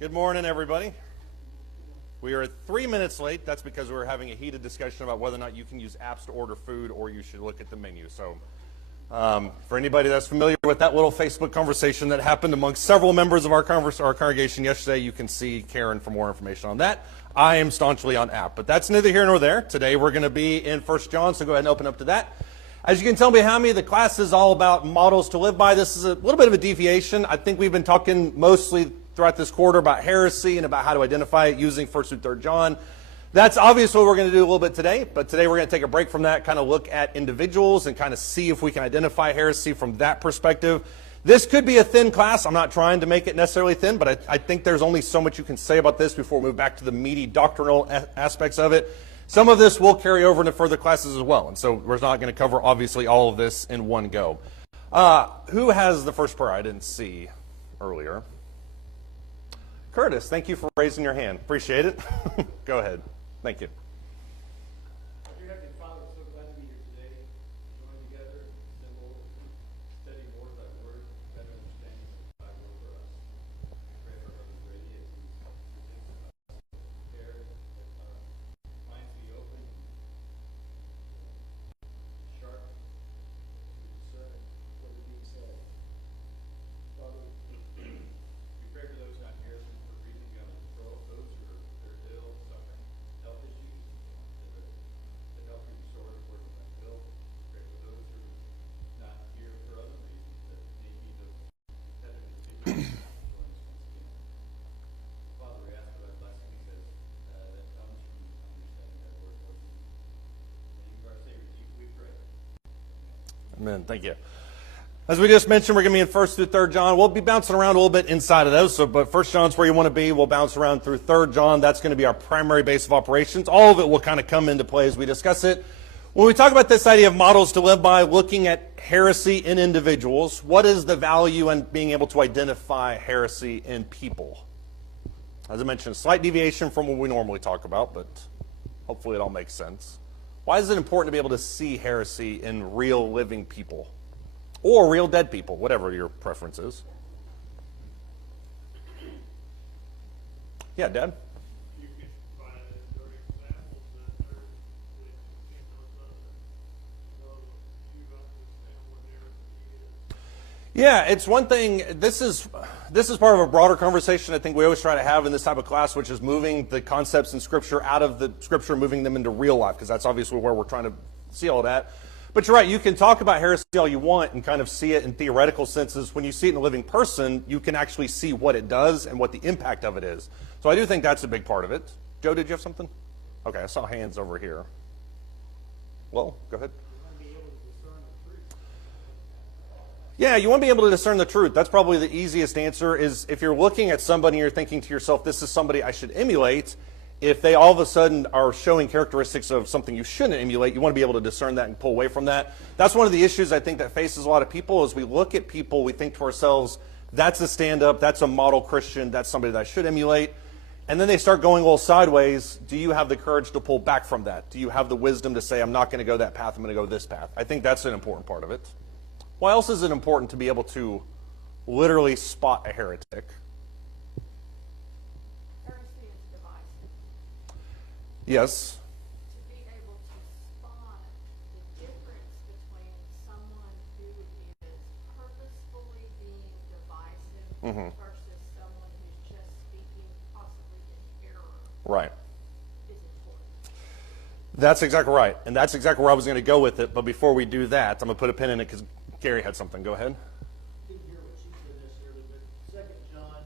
Good morning, everybody. We are 3 minutes late. That's because we were having a heated discussion about whether or not you can use apps to order food or you should look at the menu. So for anybody that's familiar with that little Facebook conversation that happened amongst several members of our congregation yesterday, you can see Karen for more information on that. I am staunchly on app, but that's neither here nor there. Today we're going to be in 1 John, so go ahead and open up to that. As you can tell behind me, the class is all about models to live by. This is a little bit of a deviation. I think we've been talking mostly throughout this quarter about heresy and about how to identify it using 1 through 3 John. That's obviously what we're going to do a little bit today, but today we're going to take a break from that, kind of look at individuals and kind of see if we can identify heresy from that perspective. This could be a thin class. I'm not trying to make it necessarily thin, but I think there's only so much you can say about this before we move back to the meaty doctrinal aspects of it. Some of this will carry over into further classes as well, and so we're not going to cover, obviously, all of this in one go. Who has the first prayer? I didn't see earlier. Curtis, thank you for raising your hand. Appreciate it. Go ahead. Thank you. Dear Heavenly Father, we're so glad to be here today, join together, assemble, study more of thy word, better understanding of thy will for us. Pray for our brother Brady as he presents us prepared, that our minds be open, sharp, to discern what is being said. Father, we pray for those not here for reason beyond control, those who are ill, suffering, health issues, that help you restore according to thy will. Pray for those who are not here for other reasons that may be the repetitive figures join us once again. Father, we ask for thy blessings as that comes from understanding thy word. In the name of our Savior Jesus, we pray. Amen. Thank you. As we just mentioned, we're going to be in 1 through 3 John. We'll be bouncing around a little bit inside of those, but 1 John's where you want to be. We'll bounce around through 3 John. That's going to be our primary base of operations. All of it will kind of come into play as we discuss it. When we talk about this idea of models to live by, looking at heresy in individuals, what is the value in being able to identify heresy in people? As I mentioned, a slight deviation from what we normally talk about, but hopefully it all makes sense. Why is it important to be able to see heresy in real living people? Or real dead people, whatever your preference is. Yeah, Dad? You could find there are examples that are in those so you understand what heresy is. Yeah, it's one thing. This is part of a broader conversation I think we always try to have in this type of class, which is moving the concepts in Scripture out of the Scripture, moving them into real life, because that's obviously where we're trying to see all that. But you're right, you can talk about heresy all you want and kind of see it in theoretical senses. When you see it in a living person, you can actually see what it does and what the impact of it is. So I do think that's a big part of it. Joe, did you have something? Okay, I saw hands over here. Well, go ahead. Yeah, you want to be able to discern the truth. That's probably the easiest answer is if you're looking at somebody and you're thinking to yourself, this is somebody I should emulate. If they all of a sudden are showing characteristics of something you shouldn't emulate, you want to be able to discern that and pull away from that. That's one of the issues I think that faces a lot of people is we look at people, we think to ourselves, that's a stand-up, that's a model Christian, that's somebody that I should emulate. And then they start going a little sideways. Do you have the courage to pull back from that? Do you have the wisdom to say, I'm not going to go that path, I'm going to go this path? I think that's an important part of it. Why else is it important to be able to literally spot a heretic? Yes. To be able to spot the difference between someone who is purposefully being divisive versus someone who's just speaking possibly in error. Right. Is important. That's exactly right. And that's exactly where I was going to go with it. But before we do that, I'm going to put a pin in it because Gary had something. Go ahead. Didn't hear what she said necessarily, but 2 John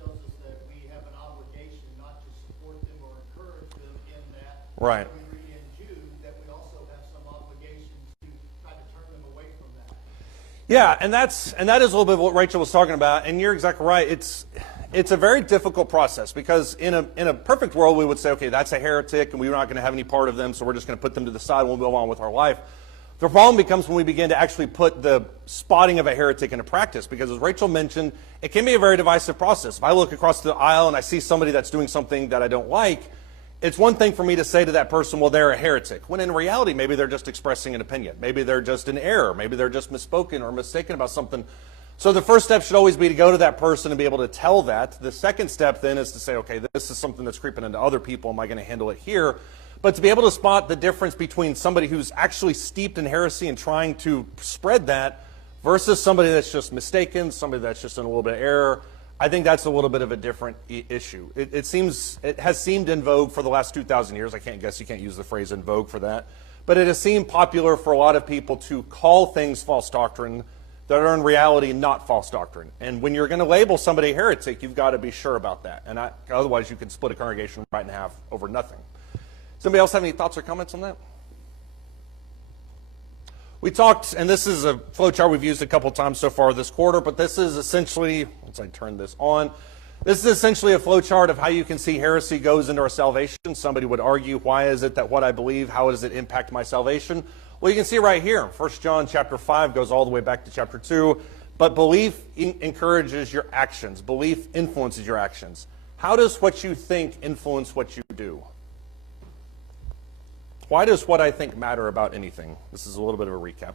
tells us that we have an obligation not to support them or encourage them in that. Right. We read in Jude that we also have some obligation to try to turn them away from that. Yeah, and that is a little bit of what Rachel was talking about. And you're exactly right. It's a very difficult process because in a perfect world we would say, okay, that's a heretic and we're not going to have any part of them, so we're just going to put them to the side and we'll move on with our life. The problem becomes when we begin to actually put the spotting of a heretic into practice, because as Rachel mentioned, it can be a very divisive process. If I look across the aisle and I see somebody that's doing something that I don't like, it's one thing for me to say to that person, well, they're a heretic, when in reality, maybe they're just expressing an opinion. Maybe they're just in error. Maybe they're just misspoken or mistaken about something. So the first step should always be to go to that person and be able to tell that. The second step then is to say, okay, this is something that's creeping into other people. Am I going to handle it here? But to be able to spot the difference between somebody who's actually steeped in heresy and trying to spread that versus somebody that's just mistaken, somebody that's just in a little bit of error, I think that's a little bit of a different issue. It has seemed in vogue for the last 2,000 years. I guess you can't use the phrase in vogue for that. But it has seemed popular for a lot of people to call things false doctrine that are in reality not false doctrine. And when you're going to label somebody a heretic, you've got to be sure about that. And otherwise, you can split a congregation right in half over nothing. Does anybody else have any thoughts or comments on that? We talked, and this is a flowchart we've used a couple times so far this quarter, but this is essentially, once I turn this on, this is essentially a flowchart of how you can see heresy goes into our salvation. Somebody would argue, why is it that what I believe, how does it impact my salvation? Well, you can see right here, 1 John chapter 5 goes all the way back to chapter 2. But belief encourages your actions. Belief influences your actions. How does what you think influence what you do? Why does what I think matter about anything? This is a little bit of a recap.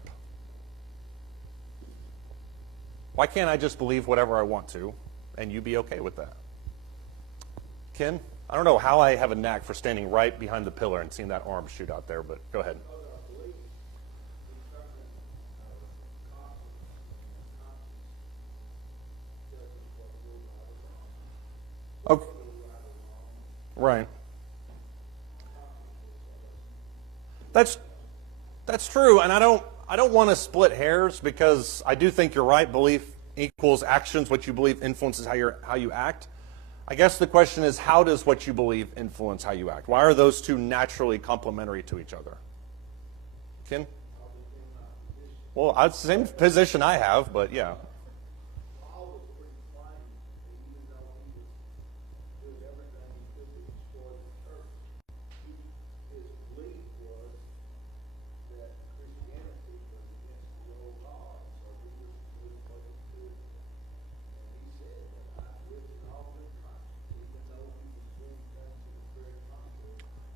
Why can't I just believe whatever I want to, and you be okay with that? Ken? I don't know how I have a knack for standing right behind the pillar and seeing that arm shoot out there, but go ahead. Okay. Right. That's true, and I don't want to split hairs because I do think you're right. Belief equals actions. What you believe influences how you act. I guess the question is, how does what you believe influence how you act? Why are those two naturally complementary to each other? Ken? Well, it's the same position I have, but yeah.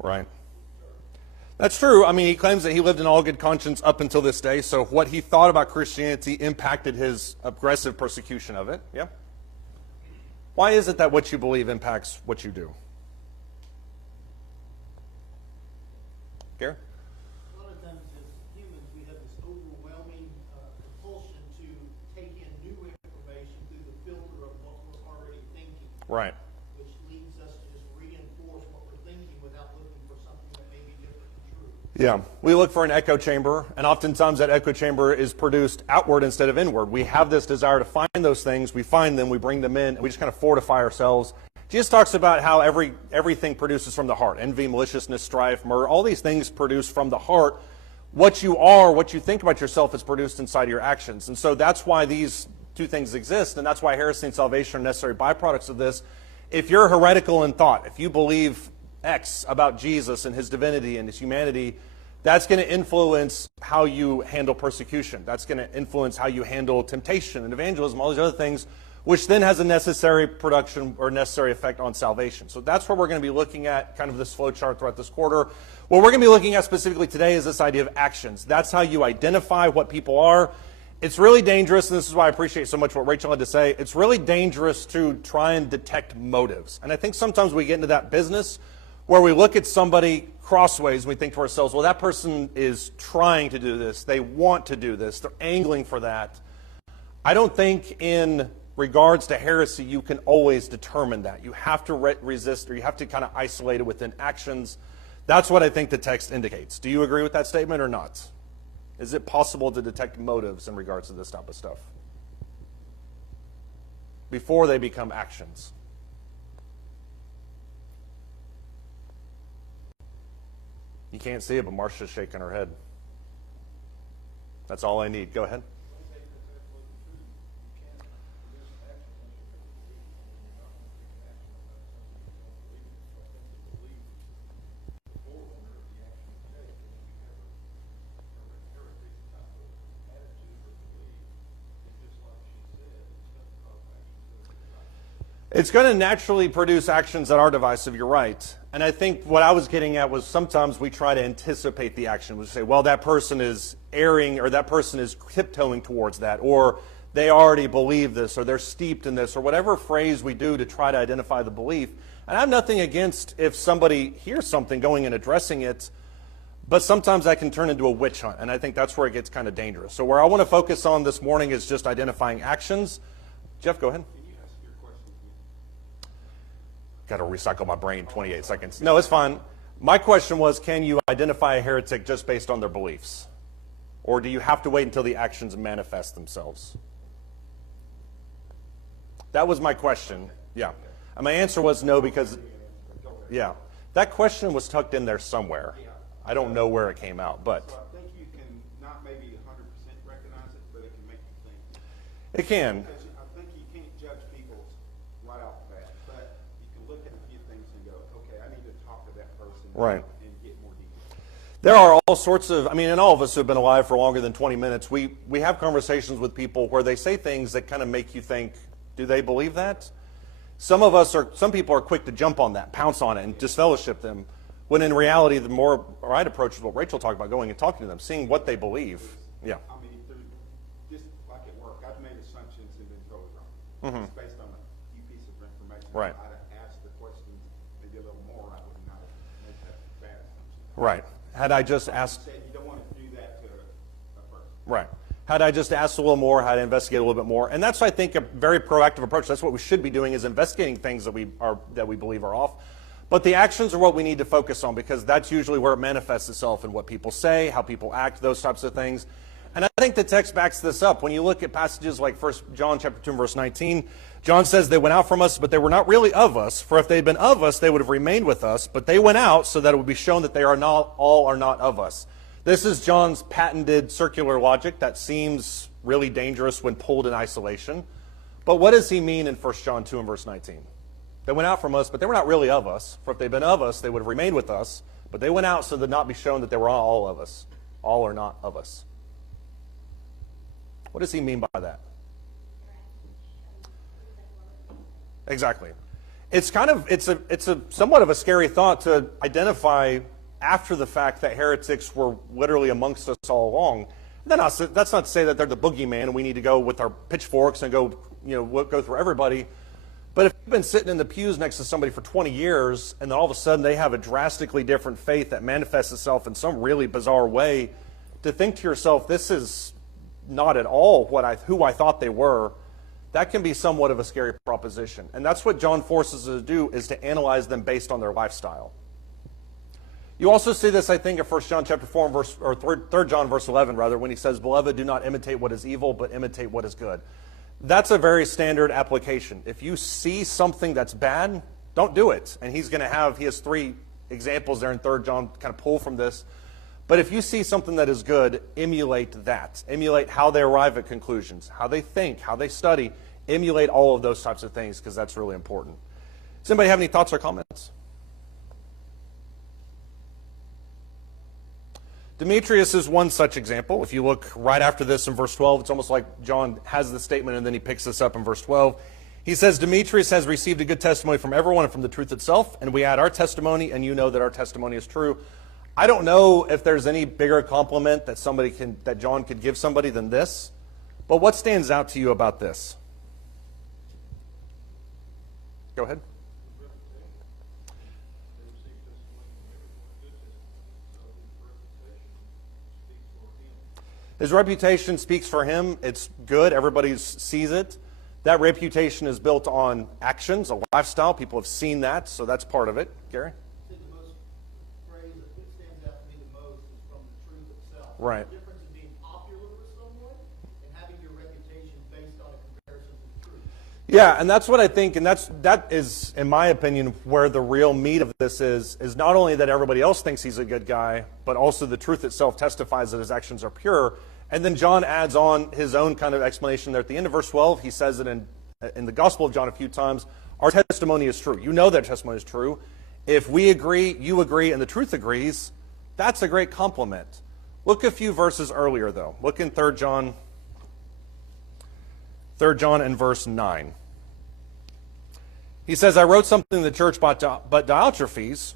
Right. That's true. I mean, he claims that he lived in all good conscience up until this day, so what he thought about Christianity impacted his aggressive persecution of it. Yeah? Why is it that what you believe impacts what you do? Gary? A lot of times as humans, we have this overwhelming compulsion to take in new information through the filter of what we're already thinking. Right. Which leads us to just reinforce what we're thinking without looking for something that may be different and true. Yeah, we look for an echo chamber, and oftentimes that echo chamber is produced outward instead of inward. We have this desire to find those things, we find them, we bring them in, and we just kind of fortify ourselves. Jesus talks about how everything produces from the heart. Envy, maliciousness, strife, murder, all these things produce from the heart. What you are, what you think about yourself is produced inside of your actions. And so that's why these two things exist, and that's why heresy and salvation are necessary byproducts of this. If you're heretical in thought, if you believe X about Jesus and his divinity and his humanity, that's going to influence how you handle persecution. That's going to influence how you handle temptation and evangelism, all these other things, which then has a necessary production or necessary effect on salvation. So that's what we're going to be looking at, kind of this flow chart throughout this quarter. What we're going to be looking at specifically today is this idea of actions. That's how you identify what people are. It's really dangerous, and this is why I appreciate so much what Rachel had to say. It's really dangerous to try and detect motives. And I think sometimes we get into that business where we look at somebody crossways and we think to ourselves, well, that person is trying to do this. They want to do this. They're angling for that. I don't think in regards to heresy you can always determine that. You have to resist, or you have to kind of isolate it within actions. That's what I think the text indicates. Do you agree with that statement or not? Is it possible to detect motives in regards to this type of stuff before they become actions? You can't see it, but Marcia's shaking her head. That's all I need. Go ahead. It's going to naturally produce actions that are divisive, you're right. And I think what I was getting at was sometimes we try to anticipate the action. We say, well, that person is erring, or that person is tiptoeing towards that, or they already believe this, or they're steeped in this, or whatever phrase we do to try to identify the belief. And I have nothing against if somebody hears something going and addressing it, but sometimes that can turn into a witch hunt, and I think that's where it gets kind of dangerous. So where I want to focus on this morning is just identifying actions. Jeff, go ahead. Can you ask your question again? Got to recycle my brain, 28 seconds. No, it's fine. My question was, can you identify a heretic just based on their beliefs? Or do you have to wait until the actions manifest themselves? That was my question. Yeah. And my answer was no because, yeah, that question was tucked in there somewhere. I don't know where it came out, but. So I think you can not maybe 100% recognize it, but it can make you think. It can. Because I think you can't judge people right off the bat, but you can look at a few things and go, okay, I need to talk to that person Right. and get more detail. There are all sorts of, I mean, and all of us who have been alive for longer than 20 minutes, we have conversations with people where they say things that kind of make you think, do they believe that? Some people are quick to jump on that, pounce on it, and disfellowship them, when in reality, the more right approach is what Rachel talked about, going and talking to them, seeing what they believe. Yeah. I mean, through just like at work, I've made assumptions and been totally wrong. Just based on a few pieces of information. Right. I'd have asked the questions maybe a little more, I would not have made that bad assumption. Right. Had I just asked, You said you don't want to do that to a person. right. Had I just asked a little more, had I investigated a little bit more, and that's, I think, a very proactive approach. That's what we should be doing, is investigating things that we believe are off. But the actions are what we need to focus on, because that's usually where it manifests itself in what people say, how people act, those types of things. And I think the text backs this up. When you look at passages like 1 John chapter 2, verse 19, John says, they went out from us, but they were not really of us. For if they had been of us, they would have remained with us. But they went out so that it would be shown that they are not all are not of us. This is John's patented circular logic that seems really dangerous when pulled in isolation. But what does he mean in 1 John 2 and verse 19? They went out from us, but they were not really of us. For if they'd been of us, they would have remained with us. But they went out so that not be shown that they were all of us. All are not of us. What does he mean by that? Exactly. It's a somewhat of a scary thought to identify after the fact that heretics were literally amongst us all along. That's not to say that they're the boogeyman and we need to go with our pitchforks and go through everybody. But if you've been sitting in the pews next to somebody for 20 years and then all of a sudden they have a drastically different faith that manifests itself in some really bizarre way, to think to yourself, this is not at all who I thought they were, that can be somewhat of a scary proposition. And that's what John forces us to do, is to analyze them based on their lifestyle. You also see this, I think, in 1 John chapter 4 and 3 John verse 11, rather, when he says, "Beloved, do not imitate what is evil, but imitate what is good." That's a very standard application. If you see something that's bad, don't do it. And he has 3 examples there in 3 John kind of pull from this. But if you see something that is good, emulate that. Emulate how they arrive at conclusions, how they think, how they study. Emulate all of those types of things, because that's really important. Does anybody have any thoughts or comments? Demetrius is one such example. If you look right after this in verse 12, it's almost like John has the statement and then he picks this up in verse 12. He says, Demetrius has received a good testimony from everyone and from the truth itself, and we add our testimony, and you know that our testimony is true. I don't know if there's any bigger compliment that John could give somebody than this, but what stands out to you about this? Go ahead. His reputation speaks for him. It's good. Everybody sees it. That reputation is built on actions, a lifestyle. People have seen that, so that's part of it. Gary? I think the most phrase that stands out to me the most is from the truth itself. Right. The difference in being popular with someone and having your reputation based on a comparison to the truth. Yeah, and that's what I think, and that is, in my opinion, where the real meat of this is not only that everybody else thinks he's a good guy, but also the truth itself testifies that his actions are pure. And then John adds on his own kind of explanation there at the end of verse 12. He says it in the Gospel of John a few times. Our testimony is true. You know that testimony is true. If we agree, you agree, and the truth agrees, that's a great compliment. Look a few verses earlier, though. Look in 3 John and verse 9. He says, I wrote something in the church, but Diotrephes,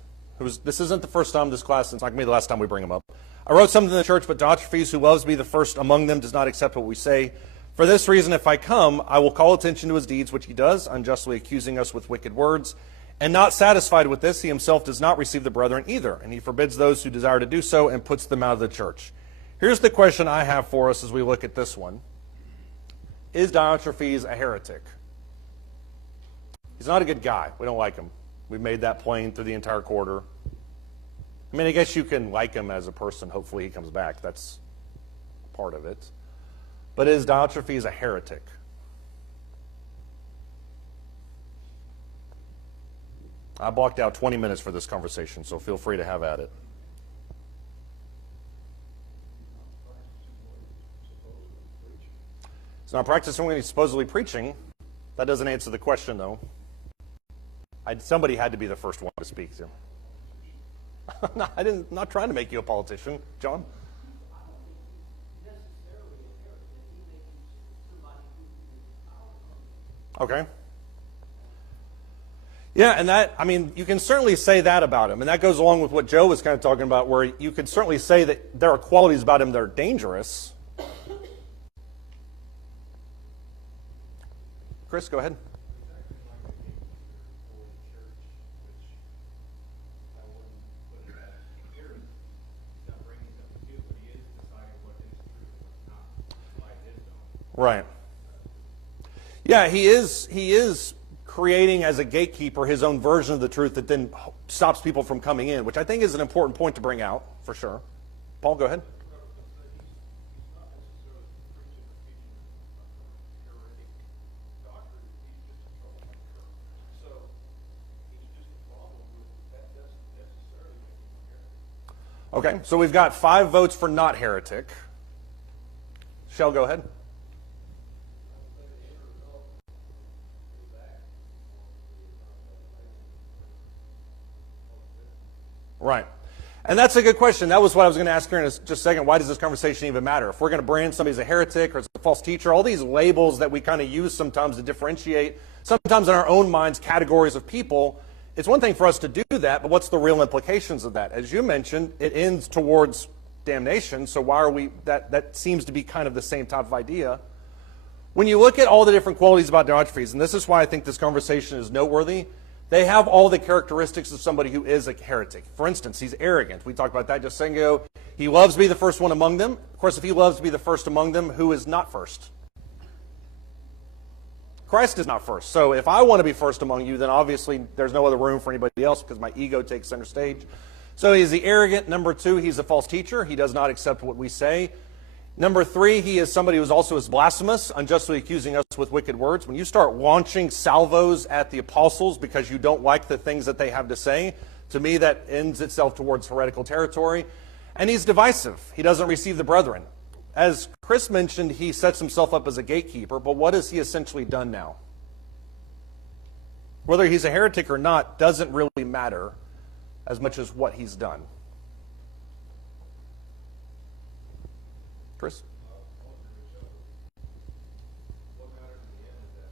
this isn't the first time this class, it's not going to be the last time we bring him up. I wrote something in the church, but Diotrephes, who loves to be the first among them, does not accept what we say. For this reason, if I come, I will call attention to his deeds, which he does, unjustly accusing us with wicked words. And not satisfied with this, he himself does not receive the brethren either, and he forbids those who desire to do so and puts them out of the church. Here's the question I have for us as we look at this one. Is Diotrephes a heretic? He's not a good guy. We don't like him. We've made that plain through the entire quarter. I mean, I guess you can like him as a person. Hopefully he comes back. That's part of it. But is Diotrephes a heretic? I blocked out 20 minutes for this conversation, so feel free to have at it. He's not practicing what he's supposedly preaching. That doesn't answer the question, though. Somebody had to be the first one to speak to. No, I'm not trying to make you a politician, John. Okay. Yeah, and that, I mean, you can certainly say that about him. And that goes along with what Joe was kind of talking about, where you could certainly say that there are qualities about him that are dangerous. Chris, go ahead. Right. Yeah, he is creating as a gatekeeper his own version of the truth that then stops people from coming in, which I think is an important point to bring out, for sure. Paul, go ahead. Okay, so we've got 5 votes for not heretic. Shell, go ahead. Right. And that's a good question. That was what I was going to ask here in just a second. Why does this conversation even matter? If we're going to brand somebody as a heretic or as a false teacher, all these labels that we kind of use sometimes to differentiate, sometimes in our own minds, categories of people, it's one thing for us to do that, but what's the real implications of that? As you mentioned, it ends towards damnation, so why are we, that seems to be kind of the same type of idea. When you look at all the different qualities about Diotrephes, and this is why I think this conversation is noteworthy, they have all the characteristics of somebody who is a heretic. For instance, he's arrogant. We talked about that just a second ago. He loves to be the first one among them. Of course, if he loves to be the first among them, who is not first? Christ is not first. So if I want to be first among you, then obviously there's no other room for anybody else because my ego takes center stage. So he's the arrogant. Number 2, he's a false teacher. He does not accept what we say. Number 3, he is somebody who is also blasphemous, unjustly accusing us with wicked words. When you start launching salvos at the apostles because you don't like the things that they have to say, to me that ends itself towards heretical territory. And he's divisive. He doesn't receive the brethren. As Chris mentioned, he sets himself up as a gatekeeper, but what has he essentially done now? Whether he's a heretic or not doesn't really matter as much as what he's done. Chris? What matters in the end is that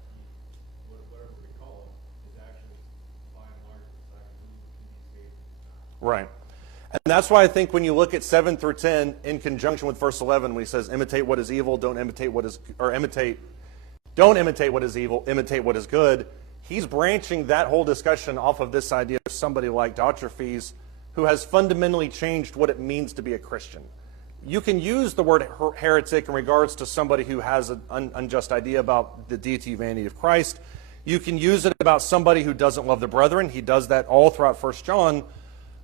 whatever we call him is actually, by and large, deciding who can be saved and not. Right. And that's why I think when you look at 7 through 10 in conjunction with verse 11, when he says, imitate what is evil, don't imitate what is evil, imitate what is good, he's branching that whole discussion off of this idea of somebody like Diotrephes who has fundamentally changed what it means to be a Christian. You can use the word heretic in regards to somebody who has an unjust idea about the deity and vanity of Christ. You can use it about somebody who doesn't love the brethren. He does that all throughout 1 John.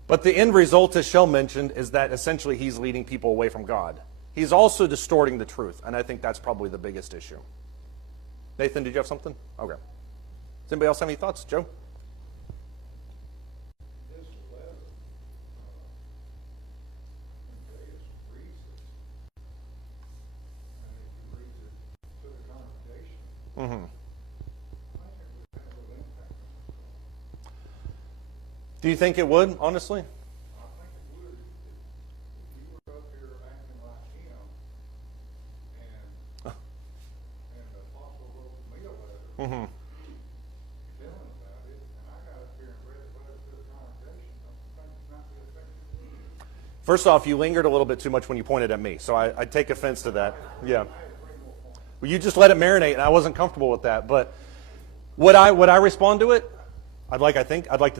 But the end result, as Shell mentioned, is that essentially he's leading people away from God. He's also distorting the truth, and I think that's probably the biggest issue. Nathan, did you have something? Okay. Does anybody else have any thoughts? Joe? This letter, Andreas reads it, and if he reads it to the congregation, Mm-hmm. I think it would have a little impact on us. Do you think it would, honestly? I think it would if you were up here acting like him, and the apostle wrote me a letter, Mm-hmm. telling about it, and I got up here and read the letter to the congregation. I think it might be effective. First off, you lingered a little bit too much when you pointed at me, so I take offense to that. Yeah. Well, you just let it marinate, and I wasn't comfortable with that. But would I respond to it? I'd like to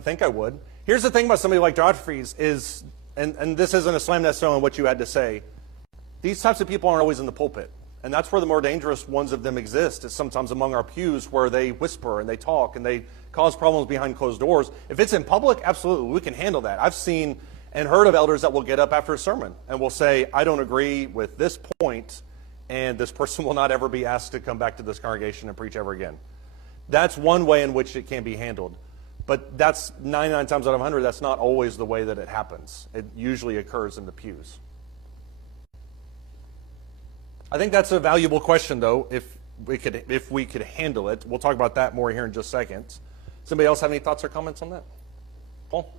think I would. Here's the thing about somebody like Diotrephes is, and this isn't a slam necessarily on what you had to say. These types of people aren't always in the pulpit. And that's where the more dangerous ones of them exist, is sometimes among our pews where they whisper and they talk and they cause problems behind closed doors. If it's in public, absolutely, we can handle that. I've seen and heard of elders that will get up after a sermon and will say, I don't agree with this point, and this person will not ever be asked to come back to this congregation and preach ever again. That's one way in which it can be handled. But that's 99 times out of 100, that's not always the way that it happens. It usually occurs in the pews. I think that's a valuable question, though, if we could handle it. We'll talk about that more here in just a second. Does anybody else have any thoughts or comments on that? Paul?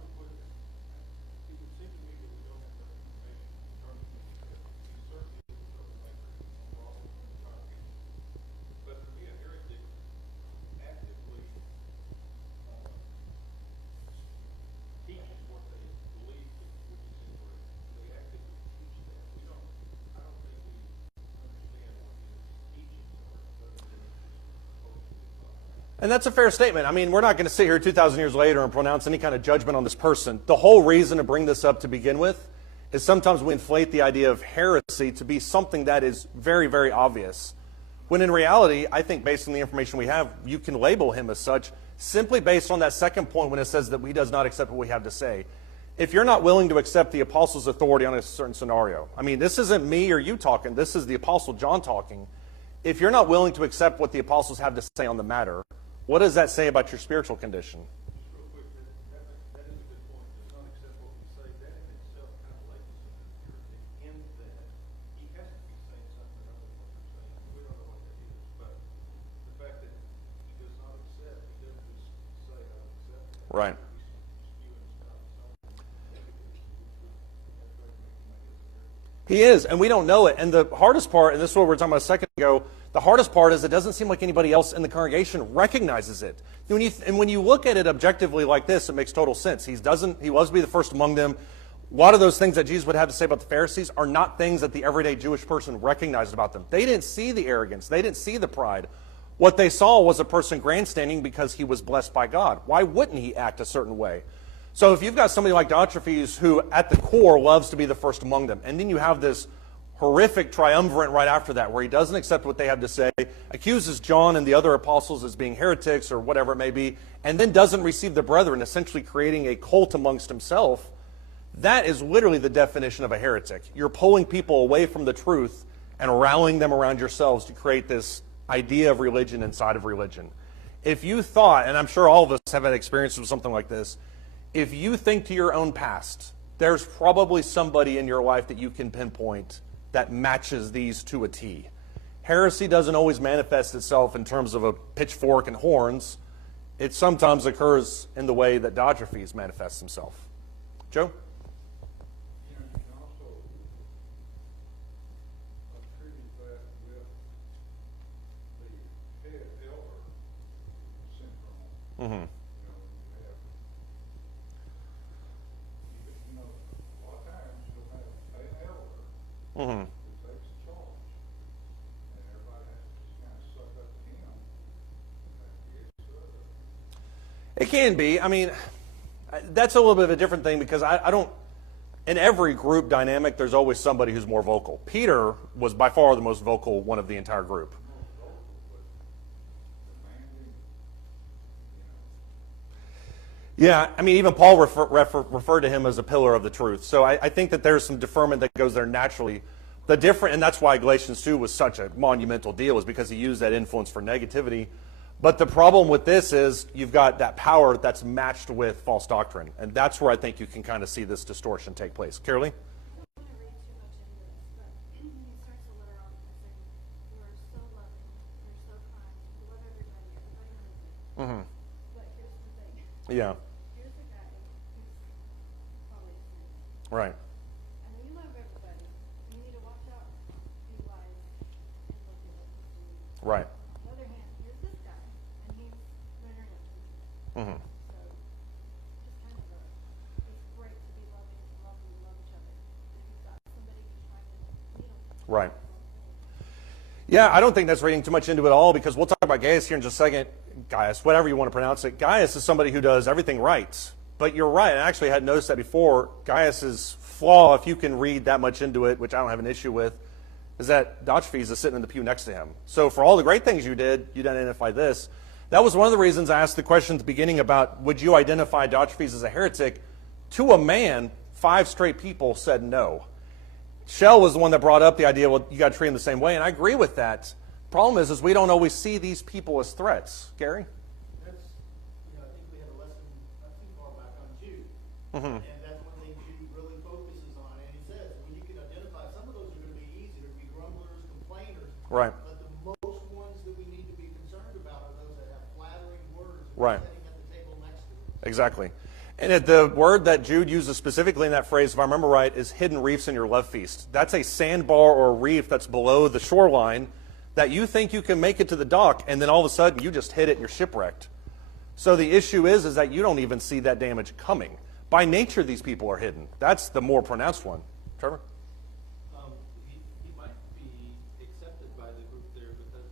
But to be a heretic, actively teaches what they believe, which is incorrect. They actively teach that. I don't think we understand what his teachings are, other than it's just supposed to be taught. And that's a fair statement. I mean, we're not going to sit here 2,000 years later and pronounce any kind of judgment on this person. The whole reason to bring this up to begin with is sometimes we inflate the idea of heresy to be something that is very, very obvious. When in reality, I think based on the information we have, you can label him as such simply based on that second point when it says that he does not accept what we have to say. If you're not willing to accept the apostle's authority on a certain scenario, I mean, this isn't me or you talking, this is the apostle John talking. If you're not willing to accept what the apostles have to say on the matter, what does that say about your spiritual condition? Just real quick, that is a good point. Does not accept what we say. That in itself kind of labels him as a heretic in that he has to be saying something other than what you're saying. We don't know what that is, but the fact that he does not accept, he doesn't just say, I don't accept that. Right. He is, and we don't know it. And the hardest part, and this is what we were talking about a second ago, the hardest part is it doesn't seem like anybody else in the congregation recognizes it. When you look at it objectively like this, it makes total sense. He was to be the first among them. A lot of those things that Jesus would have to say about the Pharisees are not things that the everyday Jewish person recognized about them. They didn't see the arrogance. They didn't see the pride. What they saw was a person grandstanding because he was blessed by God. Why wouldn't he act a certain way? So if you've got somebody like Diotrephes who at the core loves to be the first among them, and then you have this horrific triumvirate right after that where he doesn't accept what they have to say, accuses John and the other apostles as being heretics or whatever it may be, and then doesn't receive the brethren, essentially creating a cult amongst himself, that is literally the definition of a heretic. You're pulling people away from the truth and rallying them around yourselves to create this idea of religion inside of religion. If you thought, and I'm sure all of us have had experiences with something like this, if you think to your own past, there's probably somebody in your life that you can pinpoint that matches these to a T. Heresy doesn't always manifest itself in terms of a pitchfork and horns. It sometimes occurs in the way that Diotrephes manifests himself. Joe? You know, you can also attribute that with the head elder syndrome. Mm-hmm. A lot of times you'll have an elder Mm-hmm. who takes charge, and everybody has to just kind of suck up to him. It can be. I mean, that's a little bit of a different thing because I don't, in every group dynamic, there's always somebody who's more vocal. Peter was by far the most vocal one of the entire group. Yeah, I mean, even Paul referred to him as a pillar of the truth. So I think that there's some deferment that goes there naturally. And that's why Galatians 2 was such a monumental deal, is because he used that influence for negativity. But the problem with this is you've got that power that's matched with false doctrine. And that's where I think you can kind of see this distortion take place. Carolee? I don't want to read too much into this, but he starts the letter off by saying, "You are so loving, you're so kind, you love everybody, everybody knows it." Mm-hmm. But here's the thing. Yeah, Here's a guy who's probably a sinner. right. I know you love everybody. You need to watch out, be wise, and look at what you do. Right. On the other hand, here's this guy, and he's rendering up to you. Mm-hmm. So, just kind of it's great to be loving and love each other. If you've got somebody who's trying to meet them. Right. Yeah, I don't think that's reading too much into it at all, because we'll talk about Gaius here in just a second. Gaius, whatever you want to pronounce it. Gaius is somebody who does everything right. But you're right, I actually hadn't noticed that before. Gaius's flaw, if you can read that much into it, which I don't have an issue with, is that Diotrephes is sitting in the pew next to him. So for all the great things you did identify this. That was one of the reasons I asked the question at the beginning about, would you identify Diotrephes as a heretic? To a man, 5 straight people said no. Shell was the one that brought up the idea, well, you got to treat them the same way, and I agree with that. Problem is we don't always see these people as threats. Gary? That's, I think we had a lesson not too far back on Jude. Mm-hmm. And that's one thing Jude really focuses on. And he says, when you can identify, some of those are going to be easy. There'll be grumblers, complainers. Right. But the most ones that we need to be concerned about are those that have flattering words. Right. Sitting at the table next to them. Exactly. And the word that Jude uses specifically in that phrase, if I remember right, is hidden reefs in your love feast. That's a sandbar or a reef that's below the shoreline that you think you can make it to the dock, and then all of a sudden you just hit it and you're shipwrecked. So the issue is that you don't even see that damage coming. By nature, these people are hidden. That's the more pronounced one. Trevor? He might be accepted by the group there, because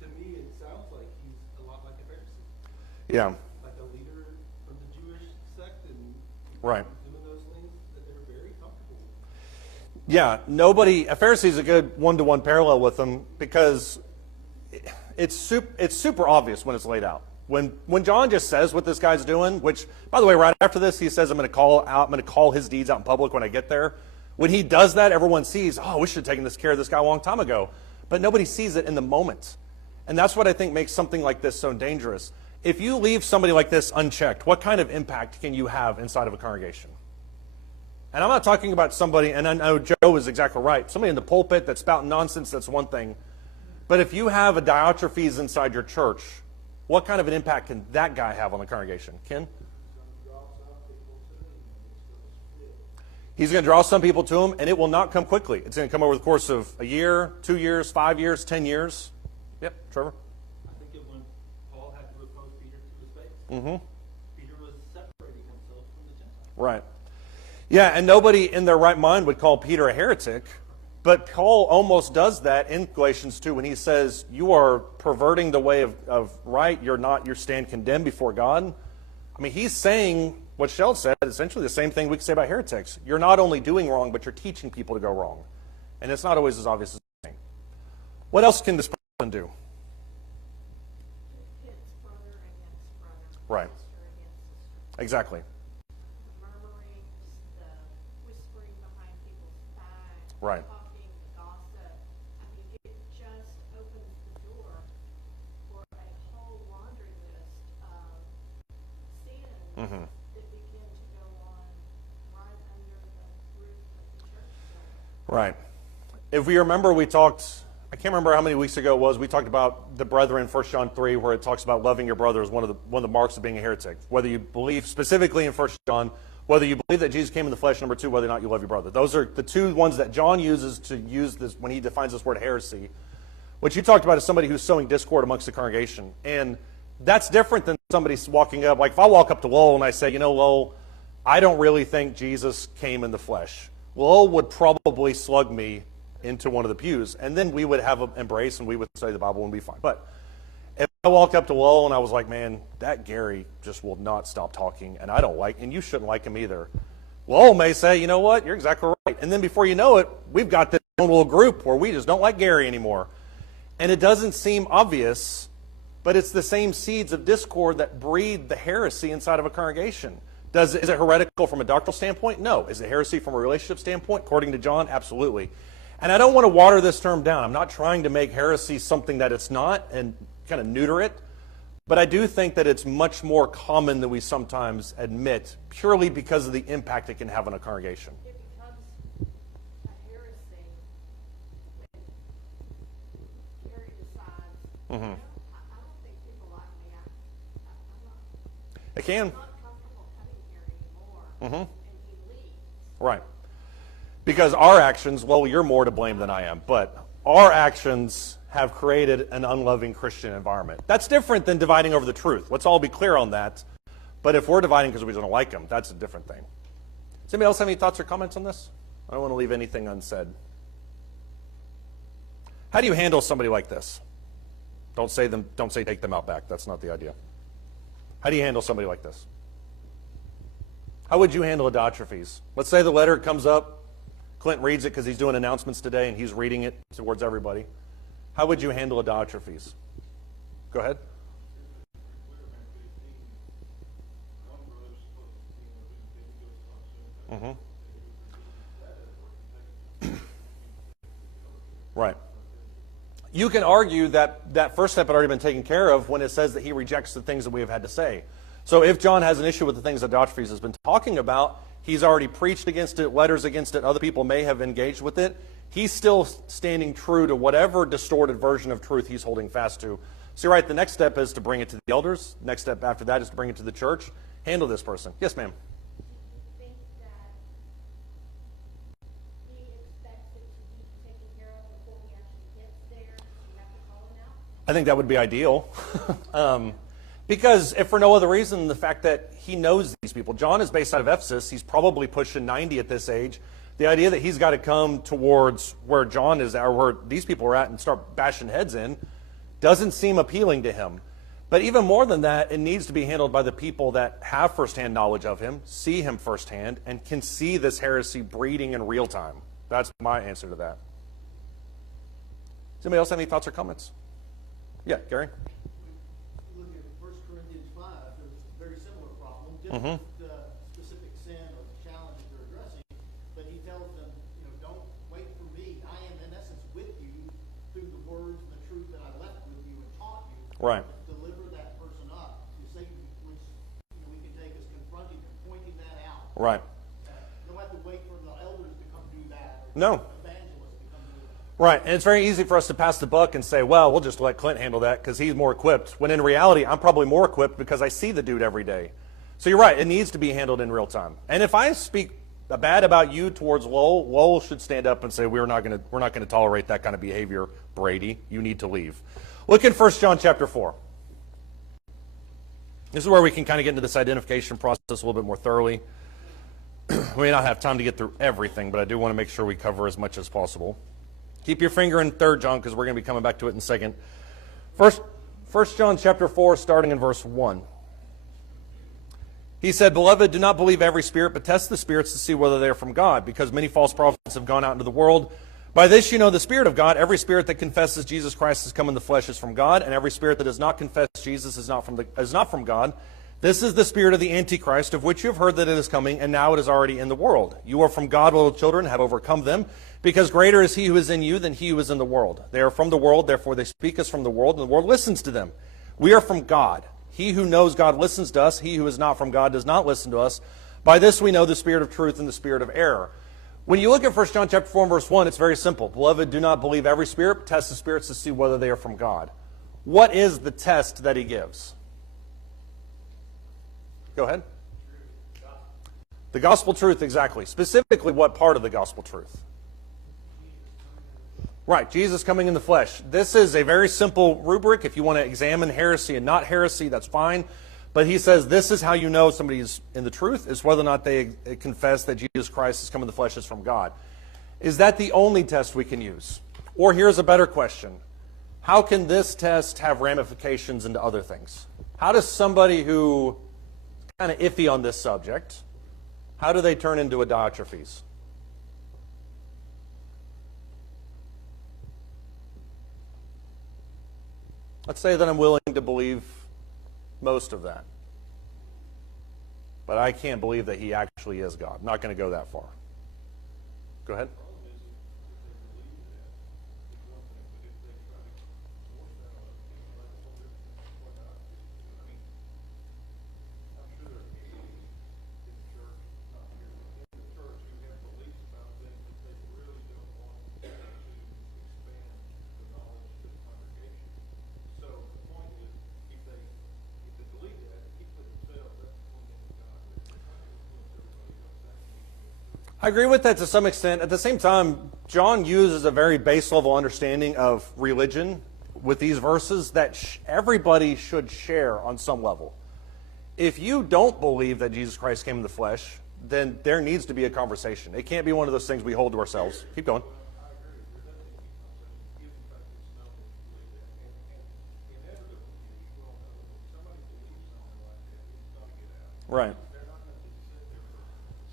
to me it sounds like he's a lot like a Pharisee. Yeah. Like a leader from the Jewish sect, and Right. doing those things that they're very comfortable with. Yeah, a Pharisee is a good one-to-one parallel with them, because it's super obvious when it's laid out. When John just says what this guy's doing, which, by the way, right after this, he says, I'm going to call his deeds out in public when I get there. When he does that, everyone sees, oh, we should have taken care of this guy a long time ago. But nobody sees it in the moment. And that's what I think makes something like this so dangerous. If you leave somebody like this unchecked, what kind of impact can you have inside of a congregation? And I'm not talking about somebody, and I know Joe is exactly right, somebody in the pulpit that's spouting nonsense, that's one thing. But if you have a Diotrephes inside your church, what kind of an impact can that guy have on the congregation? Ken? He's going to draw some people to him, and it will not come quickly. It's going to come over the course of a year, 2 years, 5 years, 10 years. Yep, Trevor? I think when Paul had to oppose Peter to his face, Mm-hmm. Peter was separating himself from the Gentiles. Right. Yeah, and nobody in their right mind would call Peter a heretic, but Paul almost does that in Galatians 2 when he says, you are perverting the way of right, you stand condemned before God. I mean, he's saying what Sheld said, essentially the same thing we could say about heretics. You're not only doing wrong, but you're teaching people to go wrong. And it's not always as obvious as saying. What else can this person do? Pits brother against brother. Right. Sister against sister. Exactly. The murmurings, the whispering behind people's backs. Right. Talking, the gossip. I mean, it just opens the door for a whole laundry list of sins Mm-hmm. that begin to go on right under the roof of the church building. Right. If we remember, we talked, I can't remember how many weeks ago it was, we talked about the brethren, 1 John 3, where it talks about loving your brother as one of the marks of being a heretic. Whether you believe specifically in 1 John, whether you believe that Jesus came in the flesh, number 2, whether or not you love your brother. Those are the two ones that John uses to use this when he defines this word heresy. What you talked about is somebody who's sowing discord amongst the congregation. And that's different than somebody walking up. Like if I walk up to Lowell and I say, Lowell, I don't really think Jesus came in the flesh. Lowell would probably slug me into one of the pews, and then we would have an embrace and we would study the Bible and be fine. But if I walked up to Lowell and I was like, man, that Gary just will not stop talking, and I don't like, and you shouldn't like him either. Lowell may say, you know what, you're exactly right. And then before you know it, we've got this little group where we just don't like Gary anymore. And it doesn't seem obvious, but it's the same seeds of discord that breed the heresy inside of a congregation. Is it heretical from a doctrinal standpoint? No. Is it heresy from a relationship standpoint? According to John, absolutely. And I don't want to water this term down. I'm not trying to make heresy something that it's not and kind of neuter it. But I do think that it's much more common than we sometimes admit, purely because of the impact it can have on a congregation. It becomes a heresy when Gary decides, Mm-hmm. I don't think people like me. It can. I'm not comfortable coming here anymore. Mm-hmm. And he leaves. Right. Because our actions, well, you're more to blame than I am, but our actions have created an unloving Christian environment. That's different than dividing over the truth. Let's all be clear on that. But if we're dividing because we don't like them, that's a different thing. Does anybody else have any thoughts or comments on this? I don't want to leave anything unsaid. How do you handle somebody like this? Don't say take them out back. That's not the idea. How do you handle somebody like this? How would you handle a Diotrephes? Let's say the letter comes up, Clint reads it because he's doing announcements today and he's reading it towards everybody. How would you handle a Diotrephes? Go ahead. Mm-hmm. Right. You can argue that that first step had already been taken care of when it says that he rejects the things that we have had to say. So if John has an issue with the things that Diotrephes has been talking about, he's already preached against it, letters against it, other people may have engaged with it. He's still standing true to whatever distorted version of truth he's holding fast to. So you're right, the next step is to bring it to the elders. Next step after that is to bring it to the church. Handle this person. Yes, ma'am. Think that he expects it to be taken care of before he actually gets there, you have to call him out? I think that would be ideal. Because if for no other reason, the fact that he knows these people. John is based out of Ephesus. He's probably pushing 90 at this age. The idea that he's got to come towards where John is at, or where these people are at, and start bashing heads in doesn't seem appealing to him. But even more than that, it needs to be handled by the people that have firsthand knowledge of him, see him firsthand, and can see this heresy breeding in real time. That's my answer to that. Does anybody else have any thoughts or comments? Yeah, Gary? Look at 1 Corinthians 5, there's a very similar problem, different specific sin or challenge that they're addressing, but he tells them, don't wait for me. I am in essence with you through the words and the truth that I left with you and taught you. Right. Deliver that person up. Satan, which we can take as confronting and pointing that out. Right. Don't have to wait for the elders to come do that. Or No. evangelists to come do that. Right, and it's very easy for us to pass the buck and say, well, we'll just let Clint handle that because he's more equipped, when in reality, I'm probably more equipped because I see the dude every day. So you're right, it needs to be handled in real time. And if I speak bad about you towards Lowell, Lowell should stand up and say, we're not going to tolerate that kind of behavior, Brady. You need to leave. Look in 1 John chapter 4. This is where we can kind of get into this identification process a little bit more thoroughly. We may not have time to get through everything, but I do want to make sure we cover as much as possible. Keep your finger in 3 John because we're going to be coming back to it in a second. First 1 John chapter 4, starting in verse 1. He said, Beloved, do not believe every spirit, but test the spirits to see whether they are from God, because many false prophets have gone out into the world. By this you know the Spirit of God. Every spirit that confesses Jesus Christ has come in the flesh is from God, and every spirit that does not confess Jesus is not from God. This is the spirit of the Antichrist, of which you have heard that it is coming, and now it is already in the world. You are from God, little children, have overcome them, because greater is he who is in you than he who is in the world. They are from the world, therefore they speak as from the world, and the world listens to them. We are from God. He who knows God listens to us. He who is not from God does not listen to us. By this we know the spirit of truth and the spirit of error. When you look at 1 John chapter 4 and verse 1, it's very simple. Beloved, do not believe every spirit, but test the spirits to see whether they are from God. What is the test that he gives? Go ahead. The gospel truth, exactly. Specifically, what part of the gospel truth? Right, Jesus coming in the flesh. This is a very simple rubric. If you want to examine heresy and not heresy, that's fine. But he says this is how you know somebody is in the truth, is whether or not they confess that Jesus Christ has come in the flesh is from God. Is that the only test we can use? Or here's a better question. How can this test have ramifications into other things? How does somebody who is kind of iffy on this subject, how do they turn into a Diotrephes? Let's say that I'm willing to believe most of that. But I can't believe that he actually is God. I'm not going to go that far. Go ahead. I agree with that to some extent. At the same time, John uses a very base level understanding of religion with these verses that everybody should share on some level. If you don't believe that Jesus Christ came in the flesh, then there needs to be a conversation. It can't be one of those things we hold to ourselves. Keep going. Right. They're not going to sit there for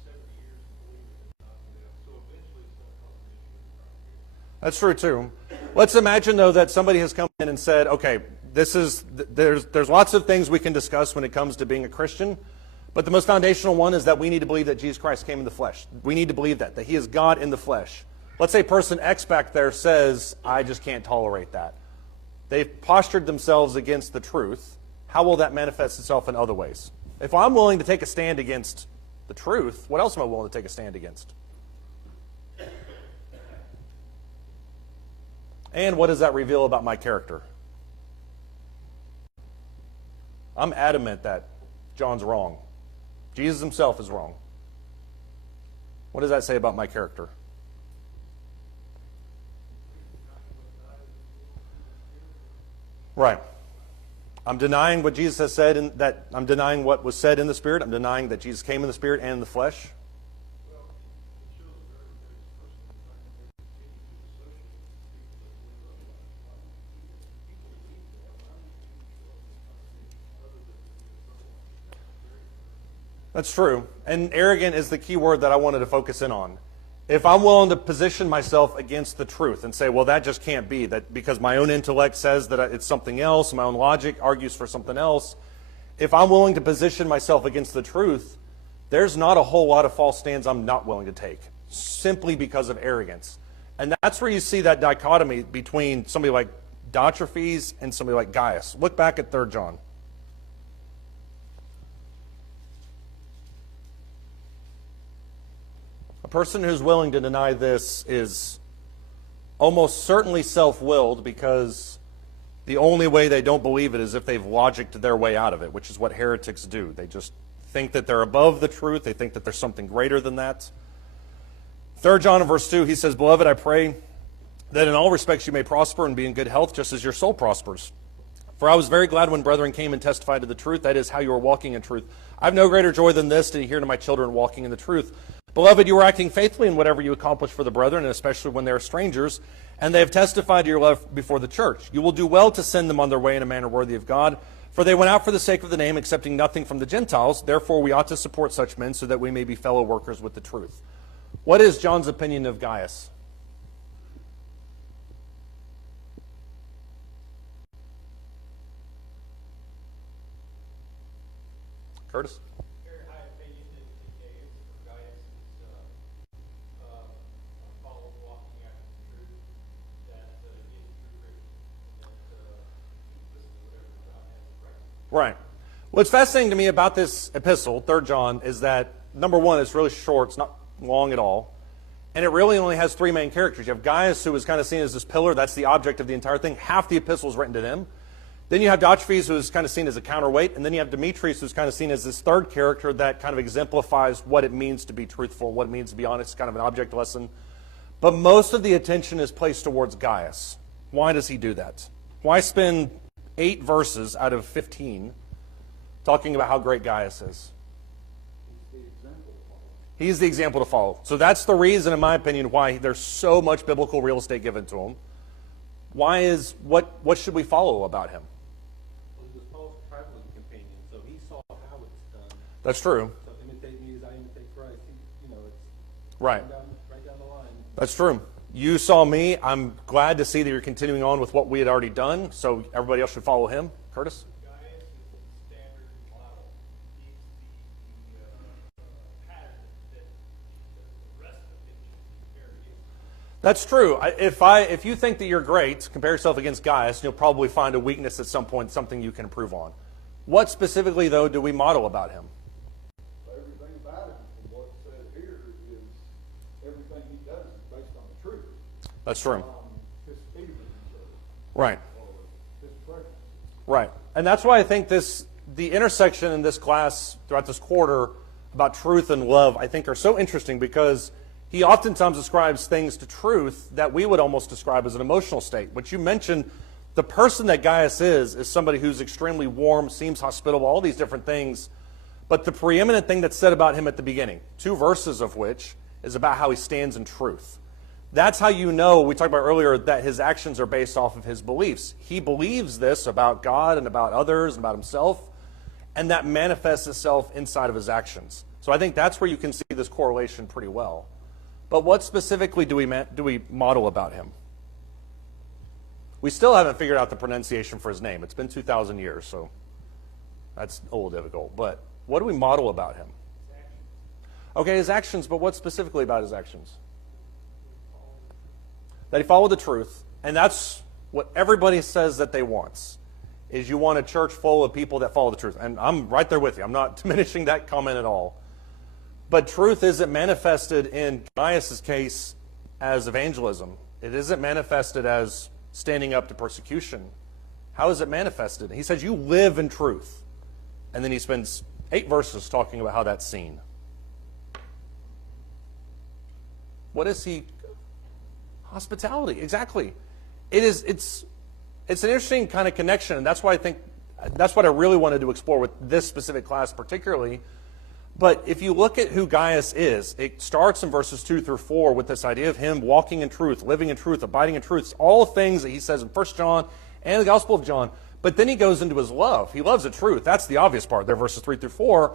70 years and believe it and not live. So eventually it's going to cause an issue with the congregation. That's true too. Let's imagine though that somebody has come in and said, okay, there's lots of things we can discuss when it comes to being a Christian, but the most foundational one is that we need to believe that Jesus Christ came in the flesh. We need to believe that he is God in the flesh. Let's say person X back there says, I just can't tolerate that. They've postured themselves against the truth. How will that manifest itself in other ways? If I'm willing to take a stand against the truth, what else am I willing to take a stand against? And what does that reveal about my character? I'm adamant that John's wrong. Jesus himself is wrong. What does that say about my character? Right. I'm denying what Jesus has said, and that I'm denying what was said in the Spirit. I'm denying that Jesus came in the Spirit and in the flesh. Well, it shows a very big person in fact that they continue to associate with people that believe otherwise. People believe that. Why would you show up in a congregation other than to be a troublemaker? That's very important. That's true. And arrogant is the key word that I wanted to focus in on. If I'm willing to position myself against the truth and say, well, that just can't be, that because my own intellect says that it's something else, my own logic argues for something else, if I'm willing to position myself against the truth, there's not a whole lot of false stands I'm not willing to take, simply because of arrogance. And that's where you see that dichotomy between somebody like Diotrephes and somebody like Gaius. Look back at 3 John. A person who's willing to deny this is almost certainly self-willed, because the only way they don't believe it is if they've logicked their way out of it, which is what heretics do. They just think that they're above the truth. They think that there's something greater than that. 3 John in verse 2, he says, Beloved, I pray that in all respects you may prosper and be in good health, just as your soul prospers. For I was very glad when brethren came and testified to the truth, that is, how you are walking in truth. I have no greater joy than this, to hear to my children walking in the truth. Beloved, you are acting faithfully in whatever you accomplish for the brethren, and especially when they are strangers, and they have testified to your love before the church. You will do well to send them on their way in a manner worthy of God, for they went out for the sake of the name, accepting nothing from the Gentiles. Therefore we ought to support such men, so that we may be fellow workers with the truth. What is John's opinion of Gaius? Curtis? Very high opinion that Gaius or Gaius is followed walking after the truth, that he is a true Christian, and that he listens to whatever God has to practice. Right. What's fascinating to me about this epistle, 3 John, is that, number one, it's really short. It's not long at all. And it really only has 3 main characters. You have Gaius, who is kind of seen as this pillar. That's the object of the entire thing. Half the epistle is written to them. Then you have Diotrephes, who is kind of seen as a counterweight. And then you have Demetrius, who's kind of seen as this third character that kind of exemplifies what it means to be truthful, what it means to be honest, kind of an object lesson. But most of the attention is placed towards Gaius. Why does he do that? Why spend 8 verses out of 15 talking about how great Gaius is? He's the example to follow. So that's the reason, in my opinion, why there's so much biblical real estate given to him. What should we follow about him? Well, he was Paul's traveling companion, so he saw how it's done. That's true. So imitate me as I imitate Christ. It's Right. right down the line. That's true. You saw me. I'm glad to see that you're continuing on with what we had already done, so everybody else should follow him. Curtis? Gaius is the standard model. He's the pattern that the rest of it should carry in. That's true. If you think that you're great, compare yourself against Gaius, you'll probably find a weakness at some point, something you can improve on. What specifically, though, do we model about him? Everything about him, from what's said here, is everything he does is based on the truth. That's true. His feelings Right. or his preferences. Right. And that's why I think the intersection in this class throughout this quarter about truth and love, I think, are so interesting, because he oftentimes ascribes things to truth that we would almost describe as an emotional state. What you mentioned, the person that Gaius is somebody who's extremely warm, seems hospitable, all these different things. But the preeminent thing that's said about him at the beginning, 2 verses of which is about how he stands in truth. That's how you know, we talked about earlier, that his actions are based off of his beliefs. He believes this about God and about others and about himself, and that manifests itself inside of his actions. So I think that's where you can see this correlation pretty well. But what specifically do we model about him? We still haven't figured out the pronunciation for his name. It's been 2,000 years, so that's a little difficult. But what do we model about him? Okay, his actions, but what specifically about his actions? That he followed the truth, and that's what everybody says that they want, is you want a church full of people that follow the truth. And I'm right there with you. I'm not diminishing that comment at all. But truth isn't manifested in Gaius' case as evangelism. It isn't manifested as standing up to persecution. How is it manifested? He says, you live in truth. And then he spends 8 verses talking about how that's seen. What is he? Hospitality, exactly. It's an interesting kind of connection, and that's why that's what I really wanted to explore with this specific class particularly. But if you look at who Gaius is, it starts in verses 2 through 4 with this idea of him walking in truth, living in truth, abiding in truth. It's all things that he says in 1 John and the Gospel of John. But then he goes into his love. He loves the truth. That's the obvious part there, verses 3 through 4.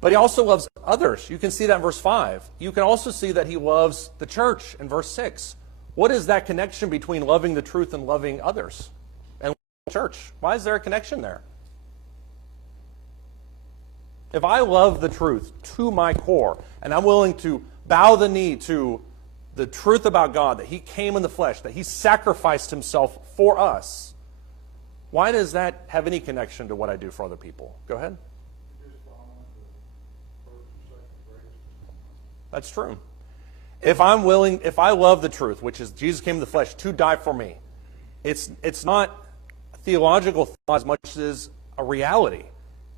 But he also loves others. You can see that in verse 5. You can also see that he loves the church in verse 6. What is that connection between loving the truth and loving others and loving the church? Why is there a connection there? If I love the truth to my core, and I'm willing to bow the knee to the truth about God, that he came in the flesh, that he sacrificed himself for us, why does that have any connection to what I do for other people? Go ahead. That's true. If I love the truth, which is Jesus came in the flesh to die for me, it's not a theological thought as much as a reality.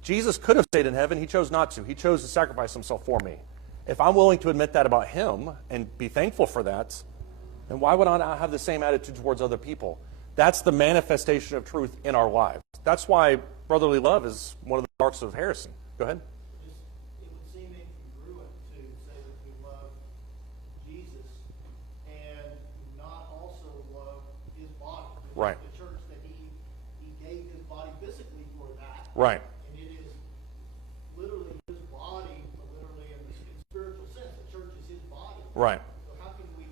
Jesus could have stayed in heaven. He chose not to. He chose to sacrifice himself for me. If I'm willing to admit that about him and be thankful for that, then why would I not have the same attitude towards other people? That's the manifestation of truth in our lives. That's why brotherly love is one of the marks of heresy. Go ahead. It would seem incongruent to say that we love Jesus and not also love his body. Right. The church that he gave his body physically for that. Right. And it is literally his body, literally in the spiritual sense. The church is his body. Right. So how can we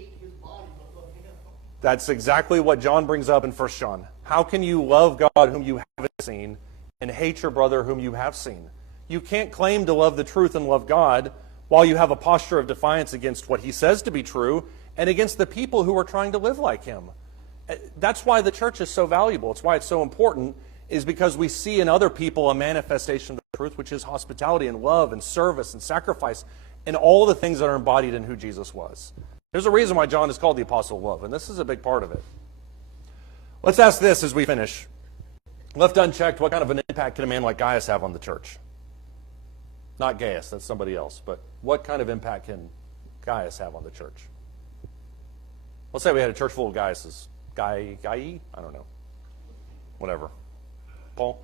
hate his body but love him? That's exactly what John brings up in 1 John. How can you love God whom you haven't seen and hate your brother whom you have seen? You can't claim to love the truth and love God while you have a posture of defiance against what he says to be true and against the people who are trying to live like him. That's why the church is so valuable. It's why it's so important, is because we see in other people a manifestation of the truth, which is hospitality and love and service and sacrifice and all the things that are embodied in who Jesus was. There's a reason why John is called the Apostle of Love, and this is a big part of it. Let's ask this as we finish. Left unchecked, what kind of an impact can a man like Gaius have on the church? Not Gaius, that's somebody else, but what kind of impact can Gaius have on the church? Let's say we had a church full of Gaiuses. Guy? I don't know. Whatever. Paul?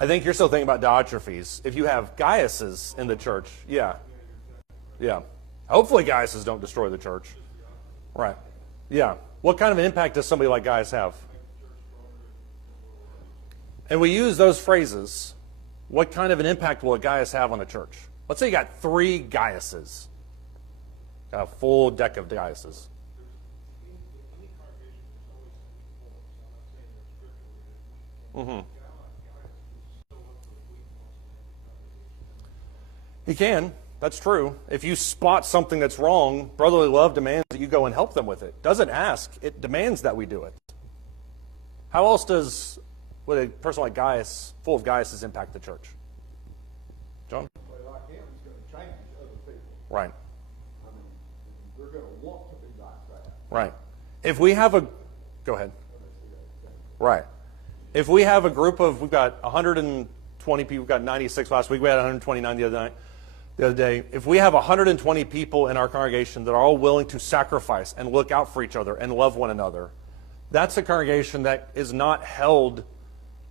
I think you're still thinking about Diotrephes. If you have Gaiuses in the church, yeah. Hopefully Gaiuses don't destroy the church. Right. Yeah. What kind of an impact does somebody like Gaius have? And we use those phrases. What kind of an impact will a Gaius have on a church? Let's say you got 3 Gaiuses. Got a full deck of Gaiuses. Mm-hmm. He can. That's true. If you spot something that's wrong, brotherly love demands that you go and help them with it. Doesn't ask. It demands that we do it. How else would a person like Gaius, full of Gaiuses, impact the church? John? Somebody like him is going to change other people. Right. I mean, they're going to want to be like that. Right. If we have a... Go ahead. Right. If we have a group of... We've got 120 people. We've got 96 last week. We had 129 the other day. If we have 120 people in our congregation that are all willing to sacrifice and look out for each other and love one another, that's a congregation that is not held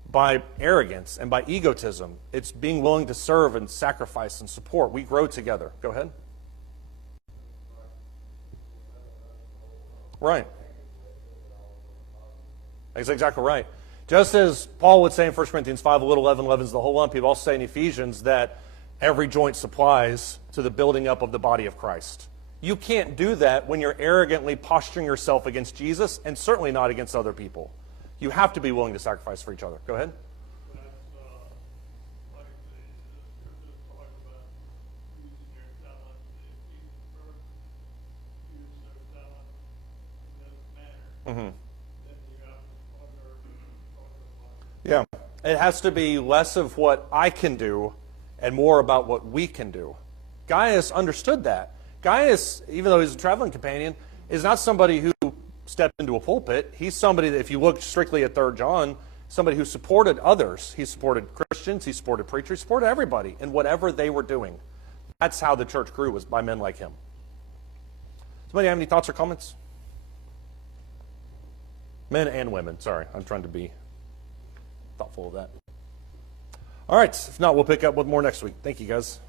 by arrogance and by egotism. It's being willing to serve and sacrifice and support. We grow together. Go ahead. Right. That's exactly right. Just as Paul would say in 1 Corinthians 5, a little leaven leavens the whole lump, he would also say in Ephesians that every joint supplies to the building up of the body of Christ. You can't do that when you're arrogantly posturing yourself against Jesus, and certainly not against other people. You have to be willing to sacrifice for each other. Go ahead. That's, like the scriptures talk about using your talent, if you first use their talent in this manner, then you have to wonder. Yeah. It has to be less of what I can do and more about what we can do. Gaius understood that. Gaius, even though he's a traveling companion, is not somebody who stepped into a pulpit. He's somebody that, if you look strictly at 3 John, somebody who supported others. He supported Christians, he supported preachers, he supported everybody in whatever they were doing. That's how the church grew, was by men like him. Somebody have any thoughts or comments? Men and women, sorry. I'm trying to be thoughtful of that. All right, if not, we'll pick up with more next week. Thank you, guys.